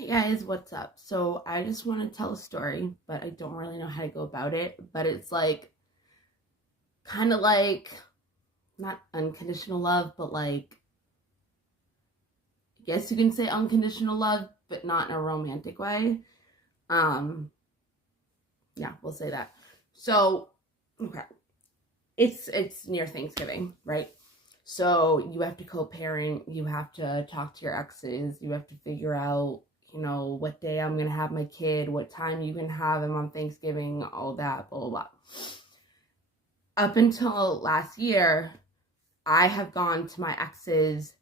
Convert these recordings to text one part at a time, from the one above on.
Hey guys, what's up? So I just want to tell a story, but I don't really know how to go about it. But it's like kind of like not unconditional love, but like I guess you can say unconditional love, but not in a romantic way. Um, yeah, we'll say that. So, okay, it's near Thanksgiving, right? So you have to co-parent, you have to talk to your exes, you have to figure out, what day I'm gonna have my kid, what time you can have him on Thanksgiving, all that, blah blah blah. Up until last year, I have gone to my exes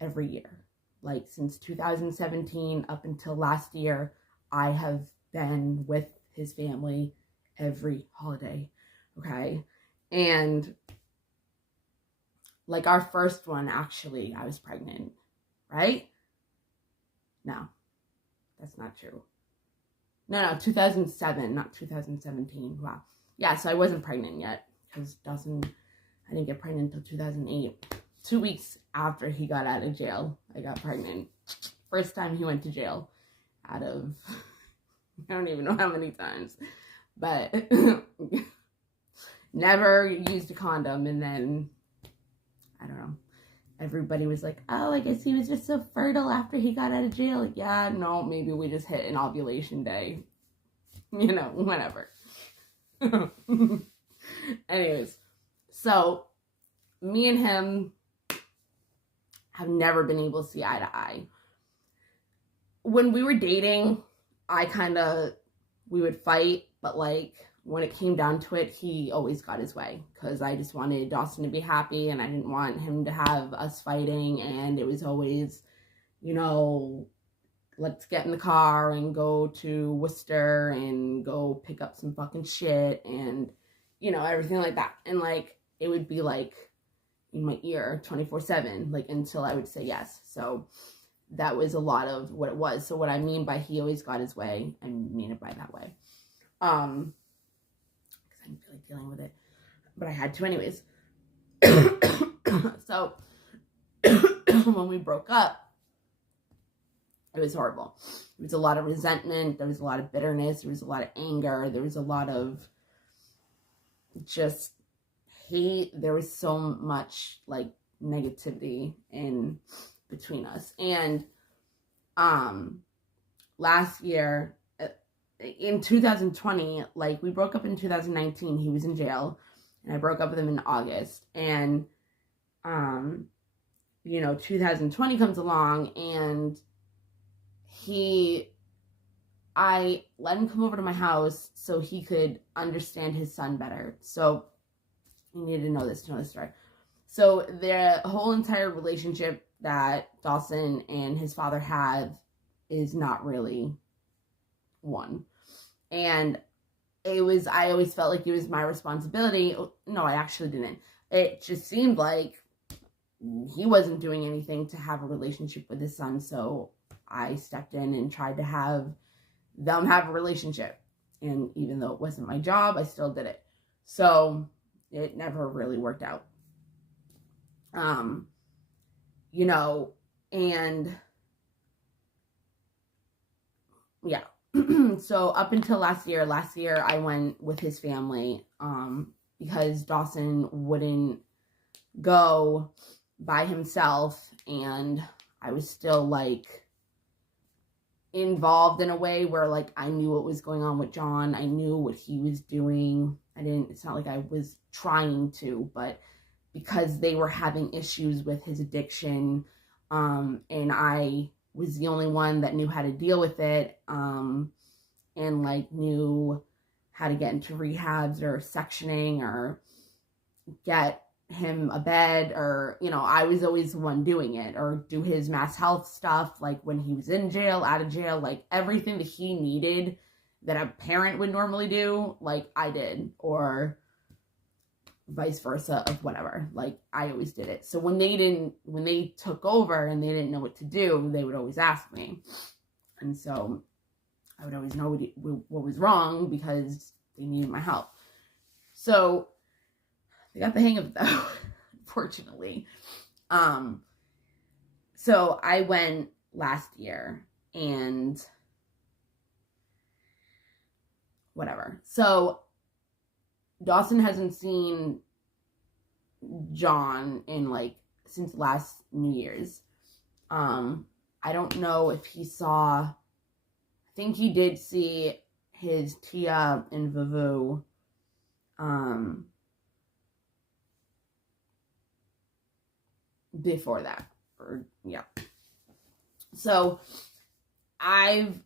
every year. Like since 2017 up until last year, I have been with his family every holiday. Okay. And like our first one, actually, I was pregnant, right? No, that's not true. No, 2007, not 2017. Wow. Yeah, so I wasn't pregnant yet because I didn't get pregnant until 2008. 2 weeks after he got out of jail, I got pregnant. First time he went to jail out of, I don't even know how many times, but never used a condom. And then, I don't know, everybody was like, oh, I guess he was just so fertile after he got out of jail. Yeah, no, maybe we just hit an ovulation day. Whatever. Anyways, so me and him have never been able to see eye to eye. When we were dating, we would fight, but like when it came down to it, he always got his way because I just wanted Dawson to be happy and I didn't want him to have us fighting. And it was always, let's get in the car and go to Worcester and go pick up some fucking shit and, everything like that. And like, it would be like in my ear 24/7, like until I would say yes. So that was a lot of what it was. So what I mean by he always got his way, I mean it by that way. Because I didn't feel like dealing with it, but I had to anyways. So when we broke up, it was horrible. There was a lot of resentment. There was a lot of bitterness. There was a lot of anger. There was a lot of just hate. There was so much like negativity in between us. And last year in 2020, like we broke up in 2019, he was in jail and I broke up with him in August. And 2020 comes along and I let him come over to my house so he could understand his son better. So you need to know this story. So the whole entire relationship that Dawson and his father have is not really one. And I always felt like it was my responsibility. No, I actually didn't. It just seemed like he wasn't doing anything to have a relationship with his son. So I stepped in and tried to have them have a relationship. And even though it wasn't my job, I still did it. So it never really worked out. And yeah. So up until last year I went with his family, because Dawson wouldn't go by himself and I was still like involved in a way where like I knew what was going on with John. I knew what he was doing. It's not like I was trying to, but because they were having issues with his addiction, and I was the only one that knew how to deal with it, and like knew how to get into rehabs or sectioning or get him a bed, or I was always the one doing it, or do his mass health stuff, like when he was in jail, out of jail, like everything that he needed that a parent would normally do, like I did, or vice versa, of whatever. Like I always did it. So when they took over and they didn't know what to do, they would always ask me, and so I would always know what was wrong because they needed my help. So they got the hang of it though, unfortunately. So I went last year and whatever. So Dawson hasn't seen John in like since last New Year's. I don't know if he saw, I think he did see his Tia and Vavu before that. Or yeah. So I've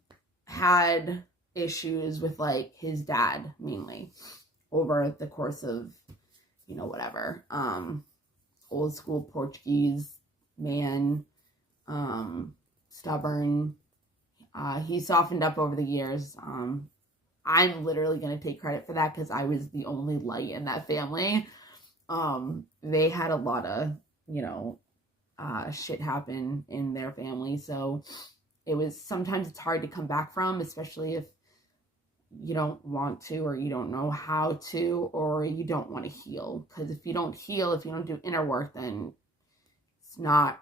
had issues with like his dad mainly over the course of, whatever. Old school Portuguese man, stubborn. He softened up over the years. I'm literally going to take credit for that because I was the only light in that family. They had a lot of, shit happen in their family. So sometimes it's hard to come back from, especially if you don't want to, or you don't know how to, or you don't want to heal. Because if you don't heal, if you don't do inner work, then I'm not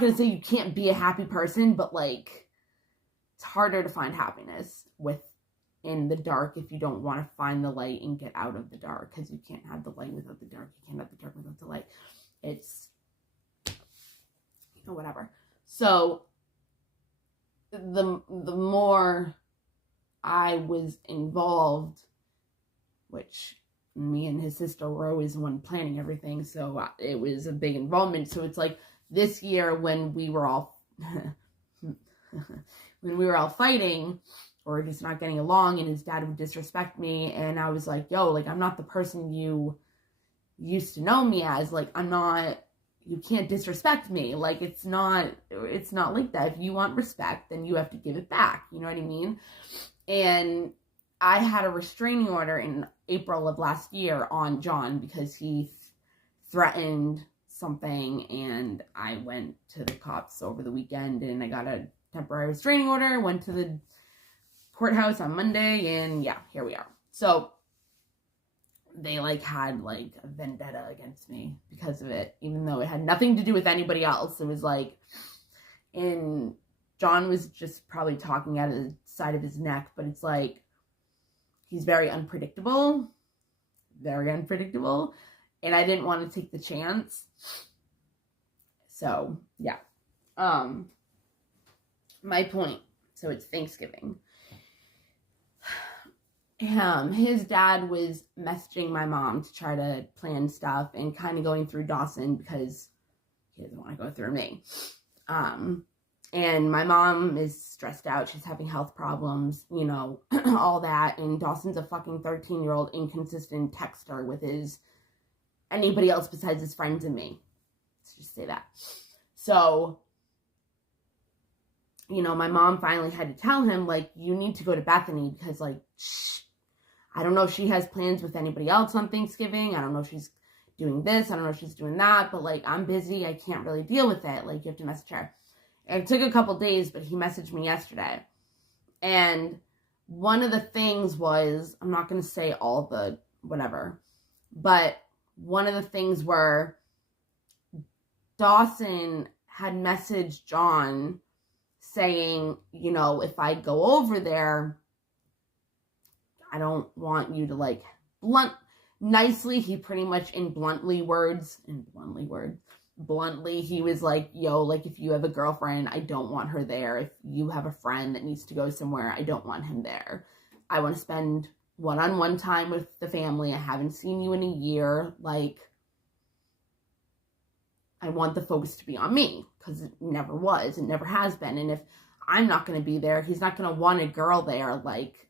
going to say you can't be a happy person, but like, it's harder to find happiness in the dark if you don't want to find the light and get out of the dark, because you can't have the light without the dark. You can't have the dark without the light. It's, whatever. So the more I was involved, which me and his sister were always the one planning everything, so it was a big involvement. So it's like this year when we were all fighting or just not getting along, and his dad would disrespect me, and I was like, yo, like, I'm not the person you used to know me as. Like, you can't disrespect me. Like, it's not like that. If you want respect, then you have to give it back. You know what I mean? And I had a restraining order in April of last year on John because he threatened something, and I went to the cops over the weekend and I got a temporary restraining order, went to the courthouse on Monday, and yeah, here we are. So they had a vendetta against me because of it, even though it had nothing to do with anybody else. It was and John was just probably talking out of the side of his neck, but it's he's very unpredictable, and I didn't want to take the chance. So yeah, my point. So it's Thanksgiving. His dad was messaging my mom to try to plan stuff and kind of going through Dawson because he doesn't want to go through me. And my mom is stressed out. She's having health problems, all that. And Dawson's a fucking 13-year-old inconsistent texter with anybody else besides his friends and me. Let's just say that. So, my mom finally had to tell him, you need to go to Bethany because, I don't know if she has plans with anybody else on Thanksgiving. I don't know if she's doing this. I don't know if she's doing that. But, I'm busy. I can't really deal with it. You have to message her. And it took a couple days, but he messaged me yesterday. And one of the things was, I'm not going to say all the whatever, but one of the things were Dawson had messaged John saying, if I go over there, I don't want you to nicely, he pretty much bluntly, he was yo, if you have a girlfriend, I don't want her there. If you have a friend that needs to go somewhere, I don't want him there. I want to spend one-on-one time with the family. I haven't seen you in a year. I want the focus to be on me because it never was. It never has been. And if I'm not going to be there, he's not going to want a girl there,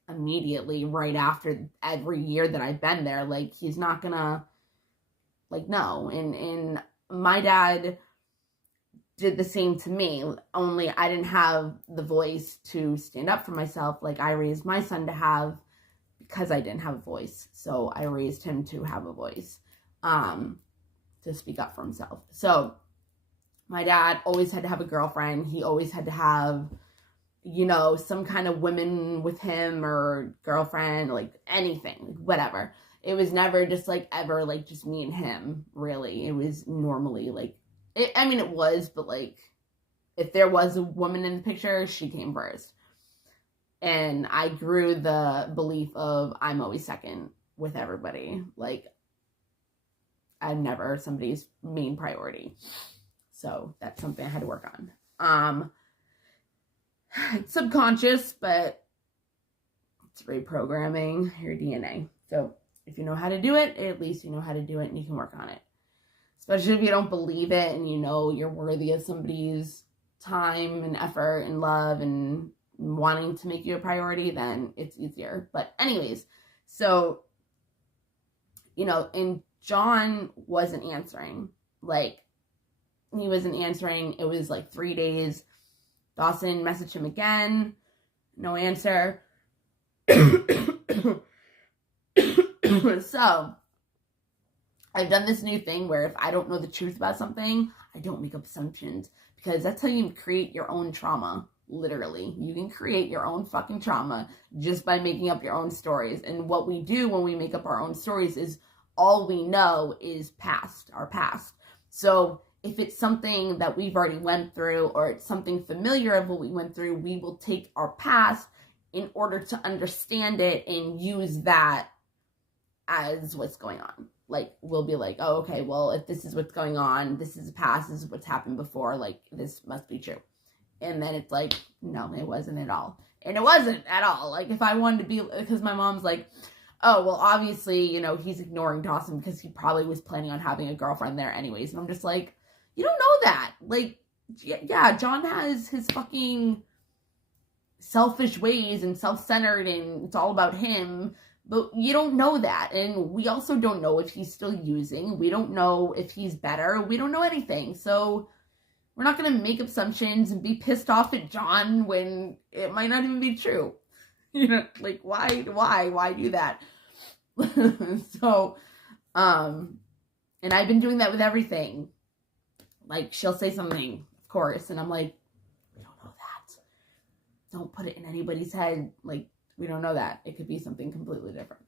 immediately right after every year that I've been there. He's not going to, no. And my dad did the same to me, only I didn't have the voice to stand up for myself I raised my son to have because I didn't have a voice. So I raised him to have a voice, to speak up for himself. So my dad always had to have a girlfriend. He always had to have, some kind of women with him or girlfriend, anything, whatever. It was never just ever just me and him, really. It was normally it was, but if there was a woman in the picture, she came first. And I grew the belief of I'm always second with everybody. Like, I'm never somebody's main priority. So that's something I had to work on. It's subconscious, but it's reprogramming your DNA. So if you know how to do it, at least you know how to do it and you can work on it. Especially if you don't believe it and you know you're worthy of somebody's time and effort and love and wanting to make you a priority, then it's easier. But anyways, so, you know, and John wasn't answering. Like, he wasn't answering. It was like 3 days. Dawson messaged him again. No answer. So, I've done this new thing where if I don't know the truth about something, I don't make up assumptions. Because that's how you create your own trauma. Literally. You can create your own fucking trauma just by making up your own stories. And what we do when we make up our own stories is all we know is our past. So if it's something that we've already went through or it's something familiar of what we went through, we will take our past in order to understand it and use that as what's going on. Like, we'll be like, oh, okay, well, if this is what's going on, this is the past, this is what's happened before, like, this must be true. And then it's like, no, it wasn't at all. And it wasn't at all. Like, if I wanted to be, because my mom's like, oh, well, obviously, you know, he's ignoring Dawson because he probably was planning on having a girlfriend there anyways. And I'm just like, you don't know that. Like, yeah, John has his fucking selfish ways and self-centered and it's all about him. But you don't know that. And we also don't know if he's still using. We don't know if he's better. We don't know anything. So we're not going to make assumptions and be pissed off at John when it might not even be true. You know, like, why do that? So, and I've been doing that with everything. Like, she'll say something, of course, and I'm like, we don't know that. Don't put it in anybody's head. Like, we don't know that. It could be something completely different.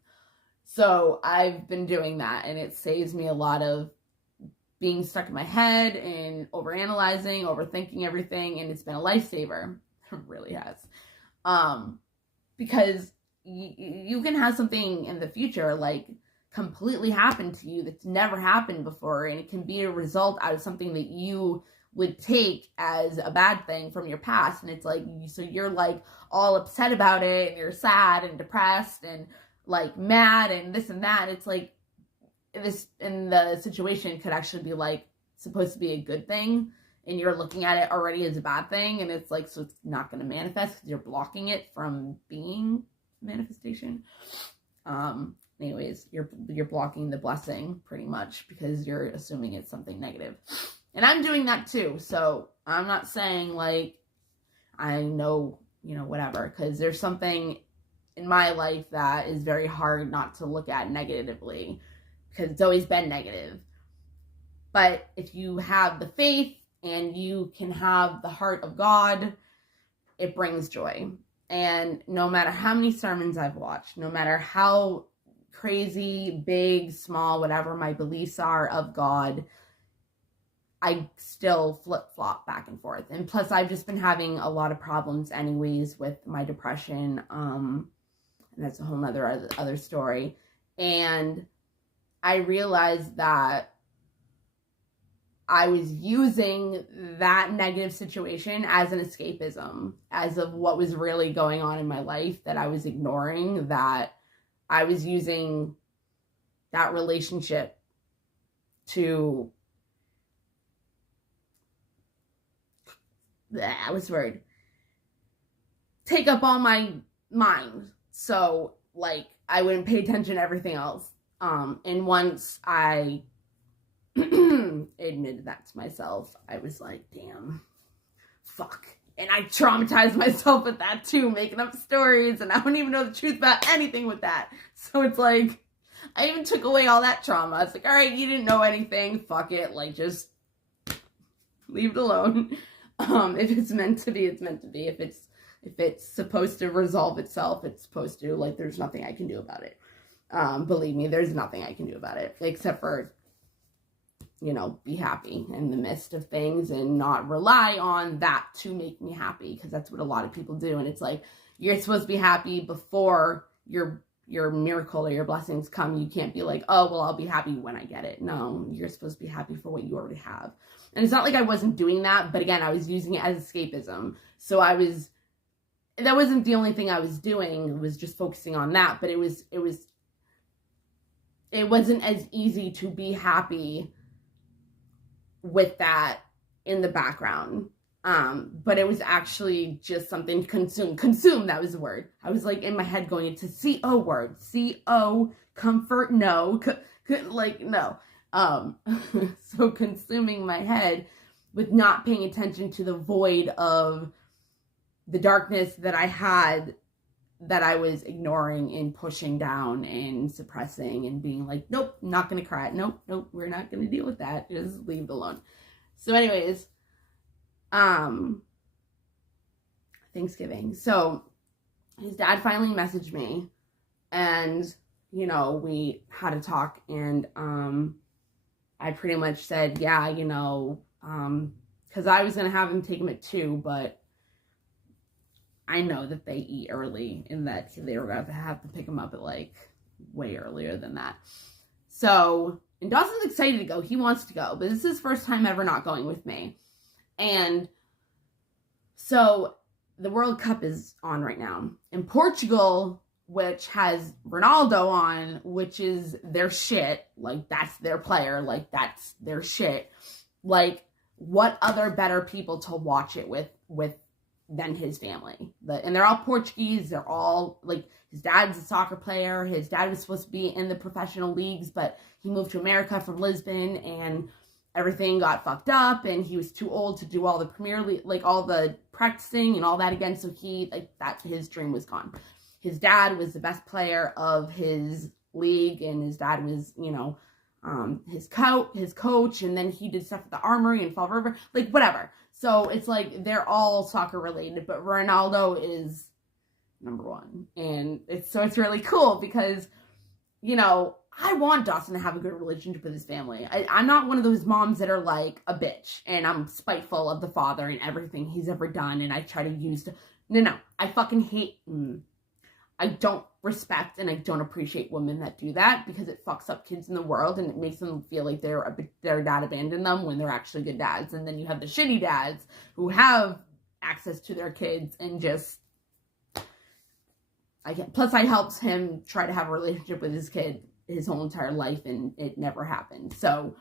So I've been doing that, and it saves me a lot of being stuck in my head and overanalyzing, overthinking everything, and it's been a lifesaver. It really has. Because you can have something in the future, like, completely happen to you that's never happened before, and it can be a result out of something that you would take as a bad thing from your past, and it's like, so you're like all upset about it, and you're sad and depressed and like mad and this and that. It's like, this in the situation could actually be like supposed to be a good thing, and you're looking at it already as a bad thing, and it's like, so it's not going to manifest because you're blocking it from being manifestation. Anyways, you're blocking the blessing pretty much because you're assuming it's something negative. And I'm doing that too. So I'm not saying like I know, you know, whatever, because there's something in my life that is very hard not to look at negatively because it's always been negative. But if you have the faith and you can have the heart of God, it brings joy. And no matter how many sermons I've watched, no matter how crazy, big, small, whatever my beliefs are of God, I still flip-flop back and forth. And plus, I've just been having a lot of problems anyways with my depression. And that's a whole nother other story. And I realized that I was using that negative situation as an escapism, as of what was really going on in my life that I was ignoring, that I was using that relationship to, what's the word? Take up all my mind. So, like, I wouldn't pay attention to everything else. And once I admitted that to myself, I was like, damn, fuck. And I traumatized myself with that too, making up stories, and I don't even know the truth about anything with that. So it's like, I even took away all that trauma. It's like, all right, you didn't know anything, fuck it, like, just leave it alone. If it's meant to be, it's meant to be. If it's supposed to resolve itself, it's supposed to. Like, there's nothing I can do about it. Believe me, there's nothing I can do about it, except for, be happy in the midst of things and not rely on that to make me happy, because that's what a lot of people do. And it's like, you're supposed to be happy before your miracle or your blessings come. You can't be like, oh, well, I'll be happy when I get it. No, you're supposed to be happy for what you already have. And it's not like I wasn't doing that, but again, I was using it as escapism. So that wasn't the only thing I was doing. It was just focusing on that, but it wasn't as easy to be happy with that in the background. But it was actually just something to consume, that was the word. I was like in my head going into C-O word, C-O, comfort, no, no. So consuming my head with not paying attention to the void of the darkness that I had, that I was ignoring and pushing down and suppressing and being like, nope, not going to cry. Nope, we're not going to deal with that. Just leave it alone. So anyways, Thanksgiving. So his dad finally messaged me, and, we had a talk, and, I pretty much said, yeah, cause I was going to have him take him at 2, but I know that they eat early, and that they were going to have to pick him up at like way earlier than that. So, and Dawson's excited to go. He wants to go, but this is his first time ever not going with me. And so the World Cup is on right now. And Portugal, which has Ronaldo on, which is their shit, like that's their player, like that's their shit. Like, what other better people to watch it with than his family? And they're all Portuguese. They're all, like, his dad's a soccer player. His dad was supposed to be in the professional leagues, but he moved to America from Lisbon, and everything got fucked up, and he was too old to do all the Premier League, like all the practicing and all that again. So his dream was gone. His dad was the best player of his league, and his dad was, his coach, and then he did stuff at the Armory and Fall River, like whatever. So it's like they're all soccer related, but Ronaldo is number one. And it's really cool because, I want Dawson to have a good relationship with his family. I'm not one of those moms that are like a bitch and I'm spiteful of the father and everything he's ever done, and I try to use no, I fucking hate, I don't respect and I don't appreciate women that do that, because it fucks up kids in the world and it makes them feel like their dad abandoned them when they're actually good dads. And then you have the shitty dads who have access to their kids and just, plus I helped him try to have a relationship with his kid his whole entire life, and it never happened. So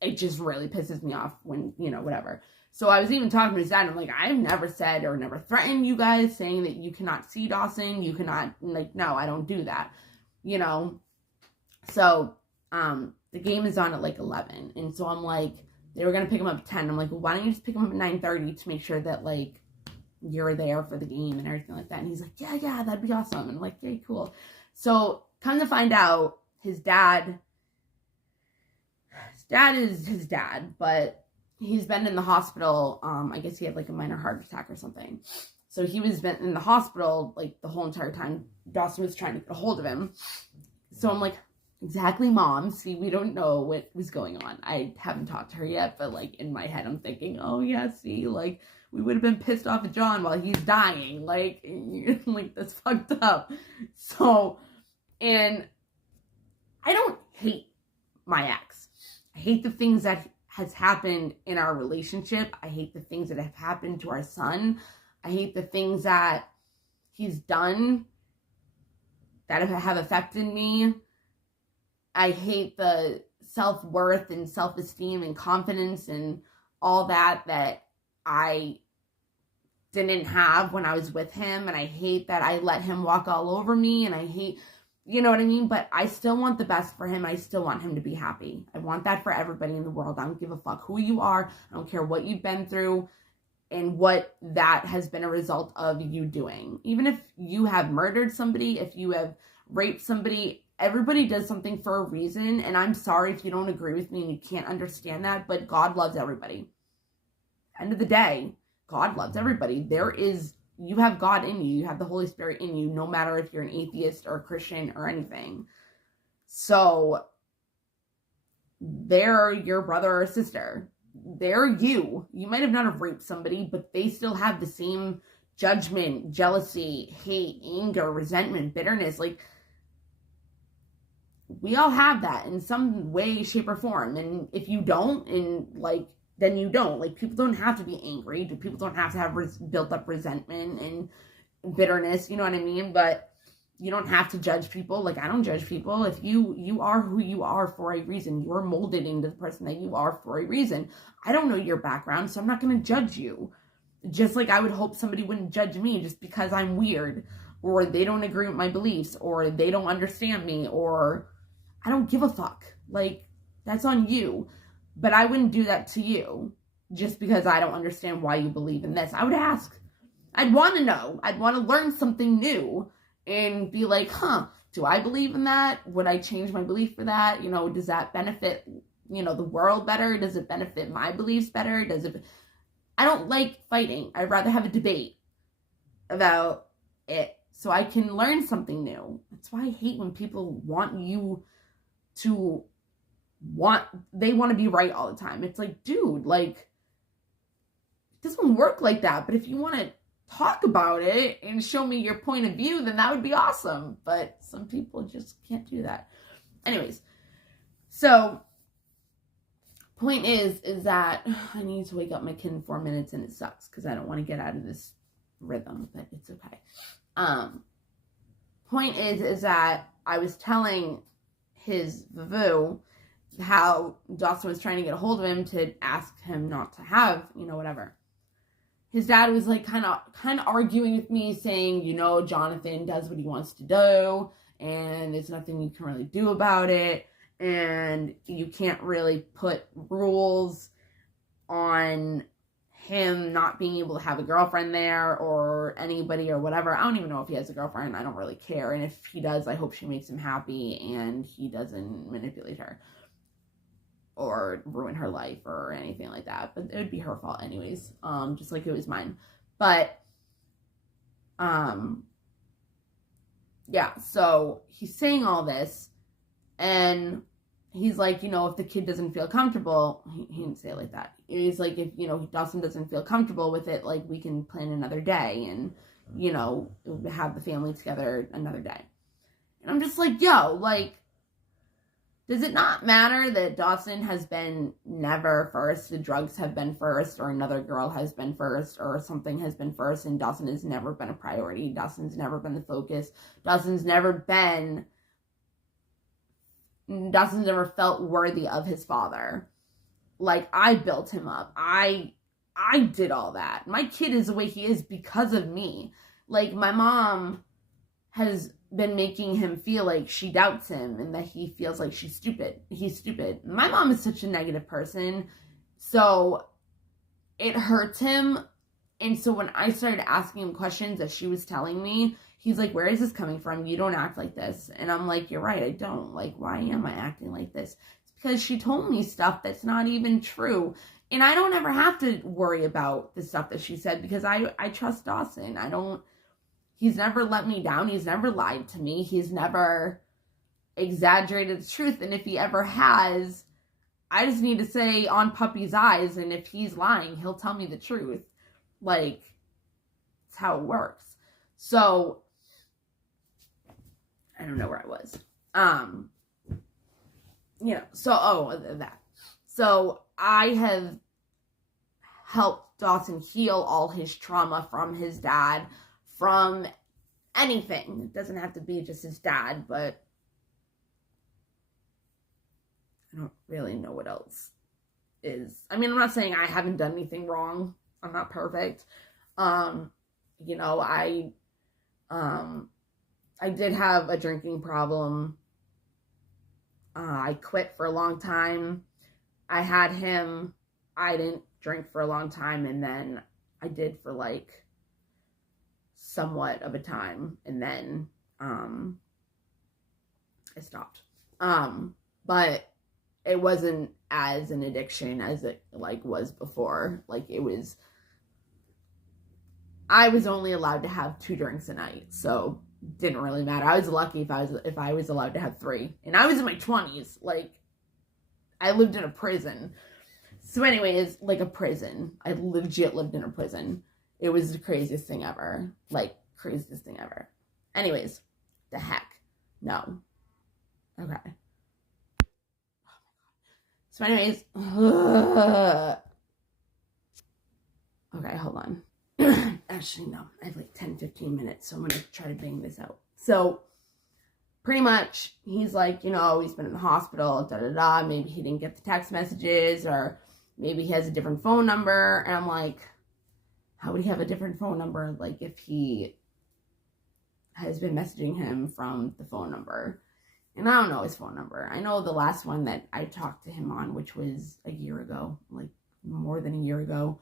it just really pisses me off when, whatever. So I was even talking to his dad, and I'm like, I've never said or never threatened you guys saying that you cannot see Dawson. You cannot, like, no, I don't do that, So, the game is on at like 11. And so I'm like, they were going to pick him up at 10. I'm like, well, why don't you just pick him up at 9:30 to make sure that, like, you're there for the game and everything like that. And he's like, yeah, that'd be awesome. And I'm like, okay, cool. So come to find out, his dad is his dad, but he's been in the hospital. I guess he had like a minor heart attack or something. So he was been in the hospital like the whole entire time Dawson was trying to get a hold of him. So I'm like, exactly, Mom. See, we don't know what was going on. I haven't talked to her yet, but like in my head, I'm thinking, oh yeah, see, like we would have been pissed off at John while he's dying. Like that's fucked up. So, and I don't hate my ex. I hate the things that has happened in our relationship. I hate the things that have happened to our son. I hate the things that he's done that have affected me. I hate the self-worth and self-esteem and confidence and all that I didn't have when I was with him. And I hate that I let him walk all over me. And I hate, you know what I mean? But I still want the best for him. I still want him to be happy. I want that for everybody in the world. I don't give a fuck who you are. I don't care what you've been through and what that has been a result of you doing. Even if you have murdered somebody, if you have raped somebody, everybody does something for a reason. And I'm sorry if you don't agree with me and you can't understand that, but God loves everybody. End of the day, God loves everybody. You have God in you. You have the Holy Spirit in you, no matter if you're an atheist or a Christian or anything. So they're your brother or sister. They're you. You might have not have raped somebody, but they still have the same judgment, jealousy, hate, anger, resentment, bitterness. Like, we all have that in some way, shape, or form. And if you don't, then you don't. Like, people don't have to be angry. People don't have to have built up resentment and bitterness. You know what I mean? But you don't have to judge people. Like, I don't judge people. If you are who you are for a reason. You're molded into the person that you are for a reason. I don't know your background, so I'm not going to judge you. Just like I would hope somebody wouldn't judge me just because I'm weird, or they don't agree with my beliefs, or they don't understand me, or I don't give a fuck. Like, that's on you. But I wouldn't do that to you just because I don't understand why you believe in this. I would ask. I'd want to know. I'd want to learn something new and be like, do I believe in that? Would I change my belief for that? Does that benefit, the world better? Does it benefit my beliefs better? I don't like fighting. I'd rather have a debate about it so I can learn something new. That's why I hate when people want to be right all the time. It's like, dude, like, it doesn't work like that. But if you want to talk about it and show me your point of view, then that would be awesome. But some people just can't do that. Anyways, so point is that I need to wake up my kid in 4 minutes, and it sucks because I don't want to get out of this rhythm, but it's okay. Point is that I was telling his VVU how Dawson was trying to get a hold of him to ask him not to have, whatever. His dad was like kind of arguing with me, saying, Jonathan does what he wants to do, and there's nothing you can really do about it, and you can't really put rules on him not being able to have a girlfriend there or anybody or whatever. I don't even know if he has a girlfriend. I don't really care. And if he does, I hope she makes him happy and he doesn't manipulate her or ruin her life or anything like that. But it would be her fault anyways, just like it was mine. But yeah, so he's saying all this, and he's like, if the kid doesn't feel comfortable, he didn't say it like that. He's like, if, Dawson doesn't feel comfortable with it, like, we can plan another day and, have the family together another day. And I'm just like, yo, like, does it not matter that Dawson has been never first, the drugs have been first, or another girl has been first, or something has been first, and Dawson has never been a priority? Dawson's never been the focus. Dawson's never felt worthy of his father. Like, I built him up. I did all that. My kid is the way he is because of me. Like, my mom has been making him feel like she doubts him and that he feels like he's stupid. My mom is such a negative person, so it hurts him. And so when I started asking him questions that she was telling me, he's like, where is this coming from? You don't act like this. And I'm like, you're right, I don't. Like, why am I acting like this? It's because she told me stuff that's not even true. And I don't ever have to worry about the stuff that she said because I trust Dawson. He's never let me down. He's never lied to me. He's never exaggerated the truth. And if he ever has, I just need to say on puppy's eyes. And if he's lying, he'll tell me the truth. Like, it's how it works. So, I don't know where I was. That. So, I have helped Dawson heal all his trauma from his dad, from anything. It doesn't have to be just his dad, but I don't really know what else is. I mean, I'm not saying I haven't done anything wrong. I'm not perfect. I did have a drinking problem. I quit for a long time. I had him. I didn't drink for a long time, and then I did for like somewhat of a time, and then I stopped. But it wasn't as an addiction as it like was before. Like, I was only allowed to have 2 drinks a night, so didn't really matter. I was lucky if I was allowed to have 3, and I was in my 20s. Like, I lived in a prison. So anyways, like a prison. I legit lived in a prison. It was the craziest thing ever. Like, craziest thing ever. Anyways, the heck. No. Okay. So anyways. Okay, hold on. Actually, no. I have like 10, 15 minutes, so I'm going to try to bang this out. So, pretty much, he's like, he's been in the hospital, da-da-da. Maybe he didn't get the text messages, or maybe he has a different phone number. And I'm like, how would he have a different phone number, like, if he has been messaging him from the phone number? And I don't know his phone number. I know the last one that I talked to him on, which was a year ago, like, more than a year ago.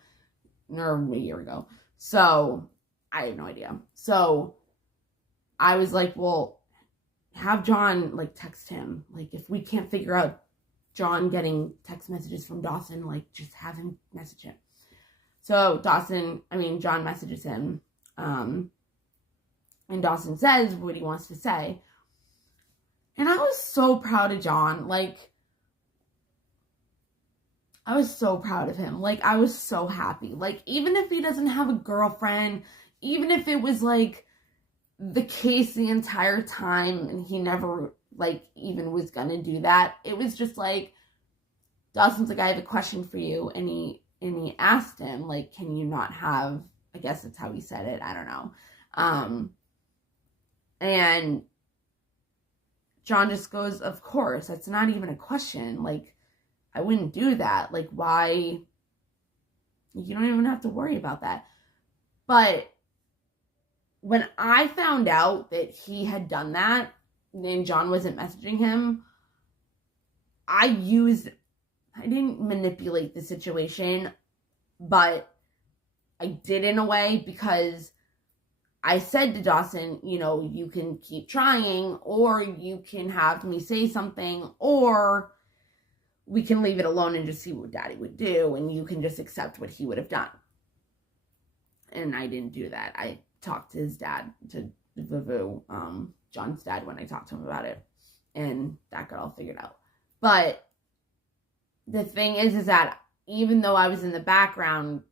Or a year ago. So, I have no idea. So, I was like, well, have John, like, text him. Like, if we can't figure out John getting text messages from Dawson, like, just have him message him. So, John messages him. And Dawson says what he wants to say. And I was so proud of John. Like, I was so proud of him. Like, I was so happy. Like, even if he doesn't have a girlfriend, even if it was, like, the case the entire time and he never, like, even was gonna do that, it was just, like, Dawson's like, I have a question for you. And he asked him, like, can you not have, I guess that's how he said it, I don't know. And John just goes, of course, that's not even a question. Like, I wouldn't do that. Like, why? You don't even have to worry about that. But when I found out that he had done that and John wasn't messaging him, I didn't manipulate the situation, but I did in a way, because I said to Dawson, you can keep trying, or you can have me say something, or we can leave it alone and just see what Daddy would do, and you can just accept what he would have done. And I didn't do that. I talked to his dad, to Vivu, John's dad, when I talked to him about it, and that got all figured out. But the thing is that even though I was in the background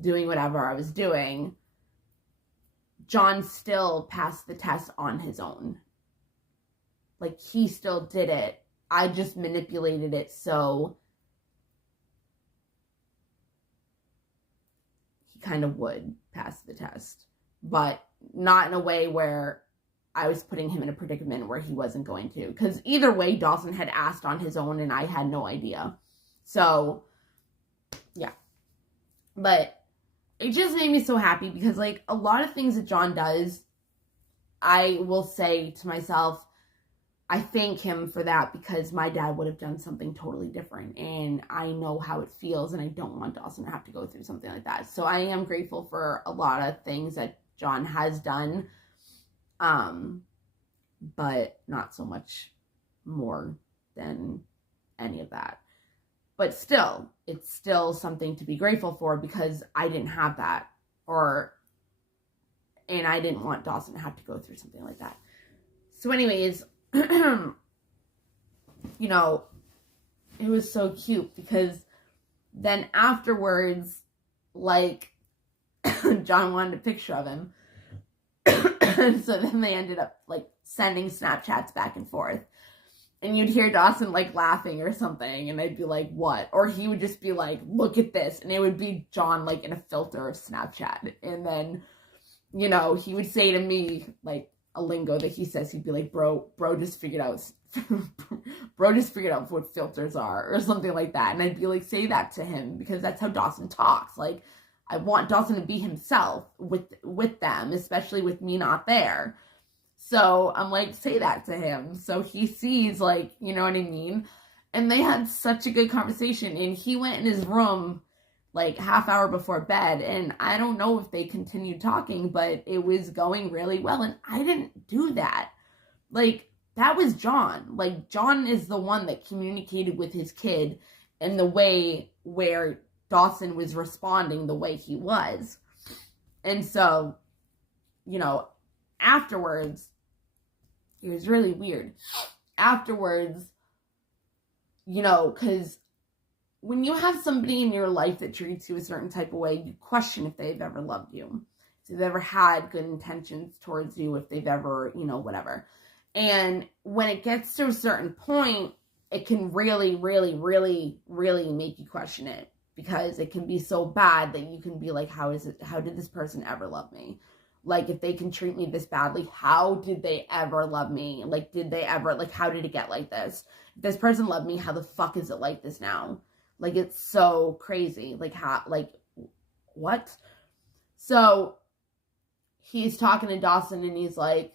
doing whatever I was doing, John still passed the test on his own. Like, he still did it. I just manipulated it so he kind of would pass the test. But not in a way where I was putting him in a predicament where he wasn't going to. Because either way, Dawson had asked on his own and I had no idea. So, yeah. But it just made me so happy because, like, a lot of things that John does, I will say to myself, I thank him for that, because my dad would have done something totally different, and I know how it feels, and I don't want Dawson to have to go through something like that. So I am grateful for a lot of things that John has done, but not so much more than any of that. But still, it's still something to be grateful for, because I didn't have that, and I didn't want Dawson to have to go through something like that. So anyways, it was so cute, because then afterwards, like, John wanted a picture of him. And so then they ended up, like, sending Snapchats back and forth. And you'd hear Dawson, like, laughing or something, and I'd be like, what? Or he would just be like, look at this. And it would be John, like, in a filter of Snapchat. And then, he would say to me, like, a lingo that he says, he'd be like, bro just figured out what filters are, or something like that. And I'd be like, say that to him, because that's how Dawson talks. Like, I want Dawson to be himself with them, especially with me not there. So I'm like, say that to him, so he sees, like, you know what I mean? And they had such a good conversation, and he went in his room like half hour before bed, and I don't know if they continued talking, but it was going really well, and I didn't do that. Like, that was John. Like, John is the one that communicated with his kid in the way where Dawson was responding the way he was. And so, afterwards, it was really weird. Afterwards, because when you have somebody in your life that treats you a certain type of way, you question if they've ever loved you, if they've ever had good intentions towards you, if they've ever, whatever. And when it gets to a certain point, it can really, really, really, really make you question it, because it can be so bad that you can be like, how did this person ever love me? Like, if they can treat me this badly, how did they ever love me? Like, did they ever, like, how did it get like this? If this person loved me, how the fuck is it like this now? Like, it's so crazy. Like, how, like, what? So, he's talking to Dawson, and he's like,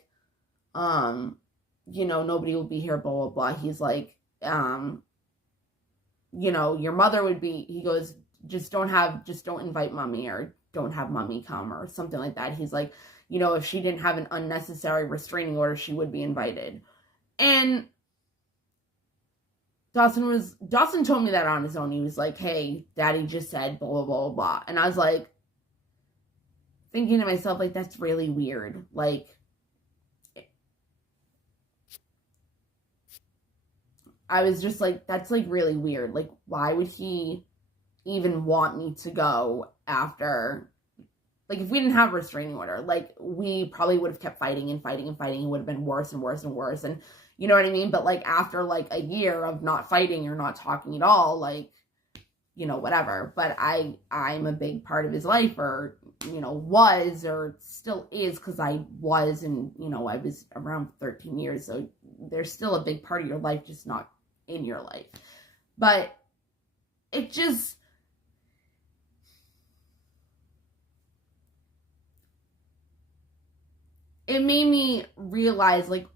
nobody will be here, blah, blah, blah. He's like, your mother would be, he goes, just don't invite mommy, or don't have mommy come, or something like that. He's like, if she didn't have an unnecessary restraining order, she would be invited. And Dawson told me that on his own. He was like, hey, daddy just said blah, blah, blah, blah. And I was like, thinking to myself, like, that's really weird. Like, I was just like, that's like really weird. Like, why would he even want me to go after, like, if we didn't have a restraining order, like, we probably would have kept fighting and fighting and fighting. It would have been worse and worse and worse. And you know what I mean? But like, after like a year of not fighting or not talking at all, like, whatever. But I'm a big part of his life, or, was, or still is, because I was, and, I was around 13 years. So there's still a big part of your life, just not in your life. But it just, it made me realize, like,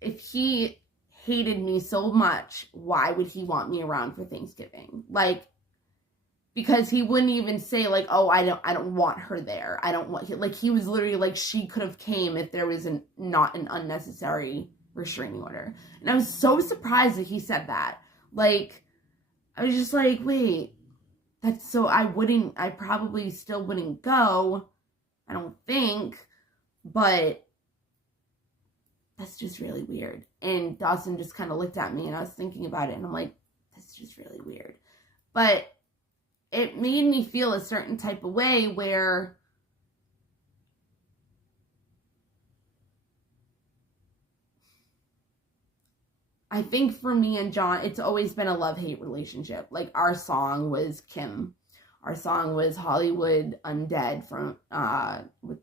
if he hated me so much, why would he want me around for Thanksgiving? Like, because he wouldn't even say, like, oh, I don't want her there. I don't want, like, he was literally like, she could have came if there was not an unnecessary restraining order. And I was so surprised that he said that. Like, I was just like, wait, that's so, I probably still wouldn't go, I don't think, but that's just really weird. And Dawson just kind of looked at me, and I was thinking about it, and I'm like, that's just really weird. But it made me feel a certain type of way where I think for me and John, it's always been a love-hate relationship. Like, our song was Kim. Our song was Hollywood Undead from with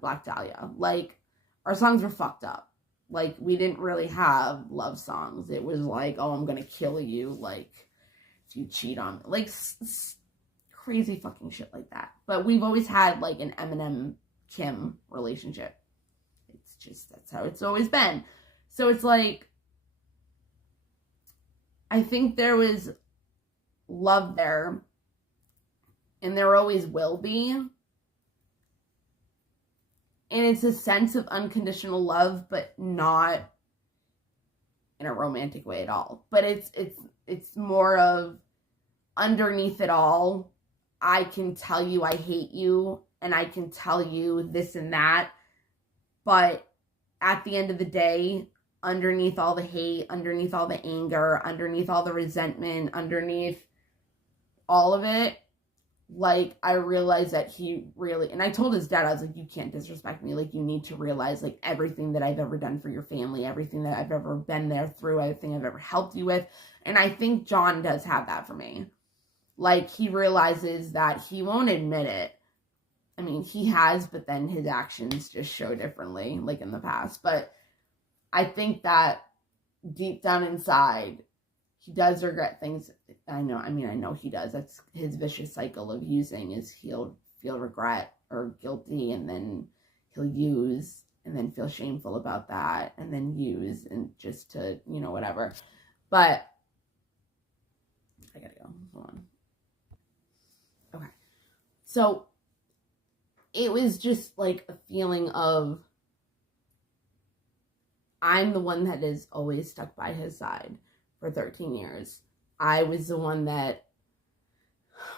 Black Dahlia. Like, our songs were fucked up. Like, we didn't really have love songs. It was like, oh, I'm gonna kill you, like, if you cheat on me. Like, crazy fucking shit like that. But we've always had, like, an Eminem-Kim relationship. It's just, that's how it's always been. So it's like, I think there was love there, and there always will be. And it's a sense of unconditional love, but not in a romantic way at all. But it's more of, underneath it all, I can tell you I hate you, and I can tell you this and that. But at the end of the day, underneath all the hate, underneath all the anger, underneath all the resentment, underneath all of it, like, I realized that he really, and I told his dad, I was like, you can't disrespect me. Like, you need to realize, like, everything that I've ever done for your family, everything that I've ever been there through, everything I've ever helped you with. And I think John does have that for me. Like, he realizes that he won't admit it. I mean, he has, but then his actions just show differently, like in the past. But I think that deep down inside, he does regret things. I know he does. That's his vicious cycle of using, is he'll feel regret or guilty, and then he'll use, and then feel shameful about that, and then use, and just to, whatever. But I gotta go. Hold on. Okay. So it was just like a feeling of, I'm the one that is always stuck by his side for 13 years. I was the one that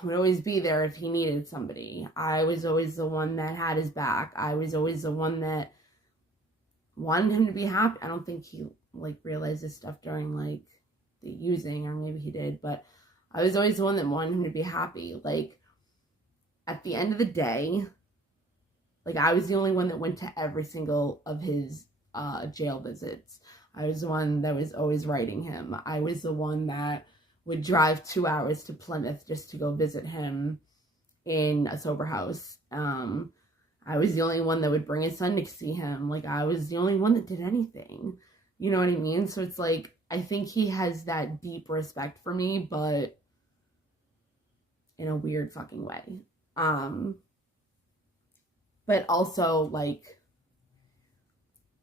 would always be there if he needed somebody. I was always the one that had his back. I was always the one that wanted him to be happy. I don't think he, like, realized this stuff during, like, the using, or maybe he did, but I was always the one that wanted him to be happy. Like, at the end of the day, like, I was the only one that went to every single of his jail visits. I was the one that was always writing him. I was the one that would drive 2 hours to Plymouth just to go visit him in a sober house. I was the only one that would bring his son to see him. Like, I was the only one that did anything. You know what I mean? So it's like, I think he has that deep respect for me, but in a weird fucking way. But also, like,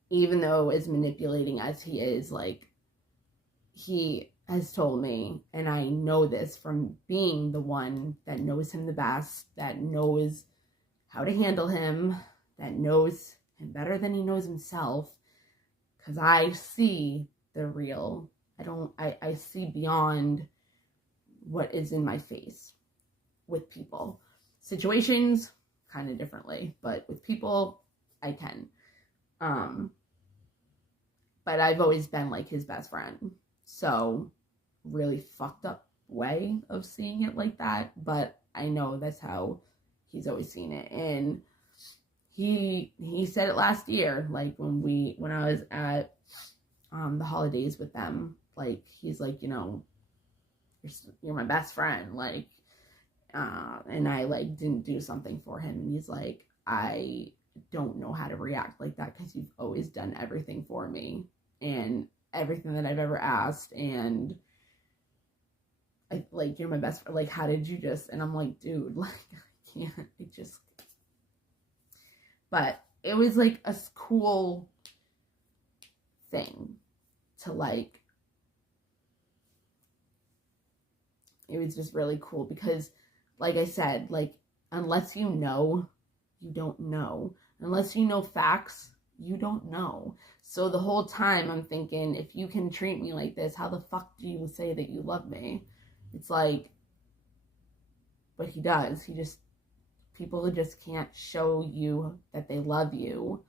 even though as manipulating as he is, like, he has told me, and I know this from being the one that knows him the best, that knows how to handle him, that knows him better than he knows himself, because I see the real. I see beyond what is in my face with people. Situations, kind of differently, but with people, I can. But I've always been like his best friend. So, really fucked up way of seeing it like that, but I know that's how he's always seen it. And he said it last year, like when I was at the holidays with them, like, he's like, you know, you're my best friend, like, and I, like, didn't do something for him, and he's like, I don't know how to react like that because you've always done everything for me and everything that I've ever asked, and I, like, you're my best friend, like, how did you just, and I'm like, dude, like, I can't, it just, but it was, like, a cool thing to, like, it was just really cool because, like I said, like, unless you know, you don't know. Unless you know facts, you don't know. So the whole time I'm thinking, if you can treat me like this, how the fuck do you say that you love me? It's like, but he does. People just can't show you that they love you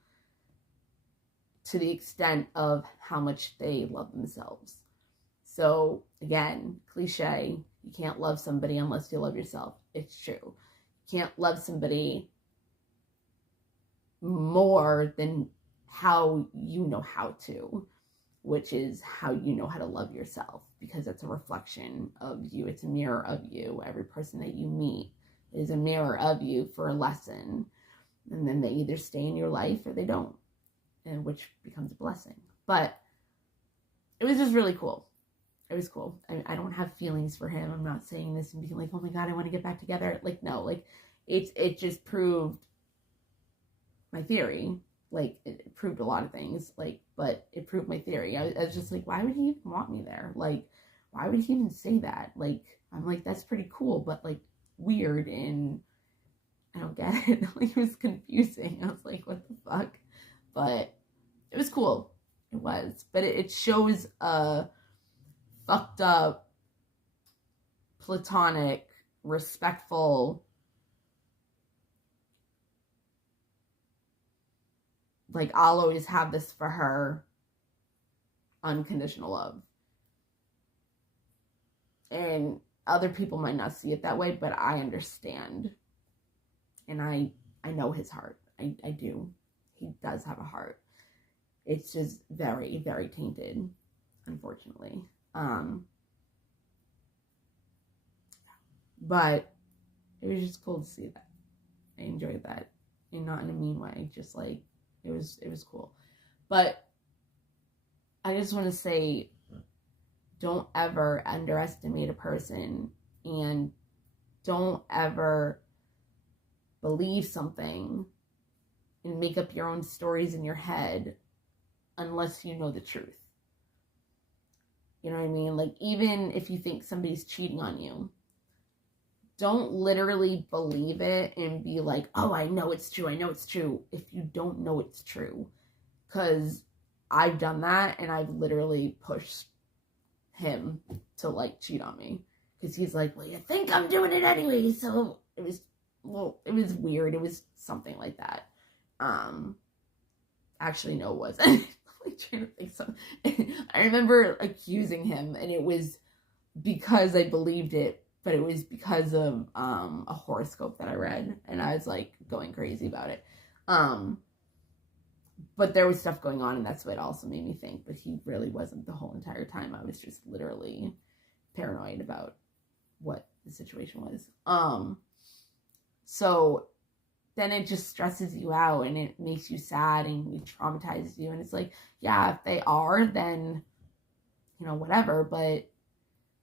to the extent of how much they love themselves. So, again, cliche, you can't love somebody unless you love yourself. It's true. You can't love somebody more than how you know how to, which is how you know how to love yourself, because it's a reflection of you. It's a mirror of you. Every person that you meet is a mirror of you for a lesson, and then they either stay in your life or they don't, and which becomes a blessing. But it was just really cool. It was cool. I don't have feelings for him. I'm not saying this and being like, oh my God, I want to get back together. Like, no, like, it just proved my theory. Like, it proved a lot of things, like, but it proved my theory. I was just like, why would he even want me there? Like, why would he even say that? Like, I'm like, that's pretty cool, but, like, weird, and I don't get it. Like, it was confusing. I was like, what the fuck? But it was cool. It was. But it shows a fucked up, platonic, respectful, like, I'll always have this for her, unconditional love. And other people might not see it that way, but I understand. And I know his heart. I do. He does have a heart. It's just very, very tainted, unfortunately. But it was just cool to see that. I enjoyed that. And not in a mean way. Just, like, it was cool. But I just want to say, don't ever underestimate a person, and don't ever believe something and make up your own stories in your head unless you know the truth. You know what I mean? Like, even if you think somebody's cheating on you, don't literally believe it and be like, oh, I know it's true, if you don't know it's true. Because I've done that, and I've literally pushed him to, like, cheat on me. Because he's like, well, you think I'm doing it anyway, so it was weird. It was something like that. Actually, no, it wasn't. like trying to think something. I remember accusing him, and it was because I believed it, but it was because of a horoscope that I read, and I was like going crazy about it. But there was stuff going on, and that's what also made me think. But he really wasn't the whole entire time. I was just literally paranoid about what the situation was. So then it just stresses you out, and it makes you sad, and it traumatizes you. And it's like, yeah, if they are, then, whatever, but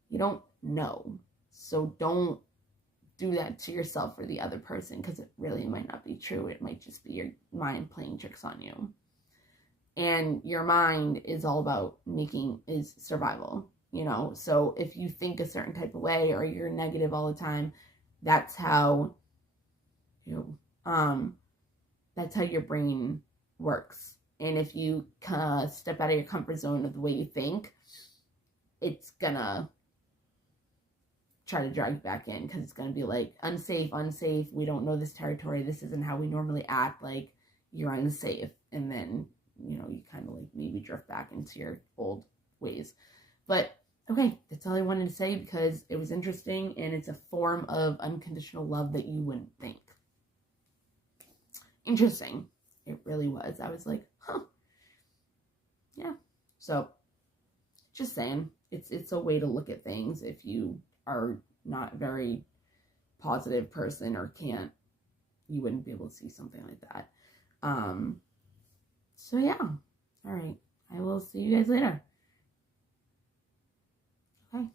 you don't know. So don't do that to yourself or the other person, because it really might not be true. It might just be your mind playing tricks on you. And your mind is all about is survival, So if you think a certain type of way, or you're negative all the time, that's how, that's how your brain works. And if you kind of step out of your comfort zone of the way you think, it's gonna try to drag you back in, because it's gonna be like, unsafe, we don't know this territory, this isn't how we normally act, like, you're unsafe. And then, you kind of like maybe drift back into your old ways. But okay, that's all I wanted to say, because it was interesting, and it's a form of unconditional love that you wouldn't think. Interesting. It really was. I was like, huh. Yeah. So, just saying, it's a way to look at things if you are not a very positive person, or you wouldn't be able to see something like that. So yeah. All right. I will see you guys later. Okay.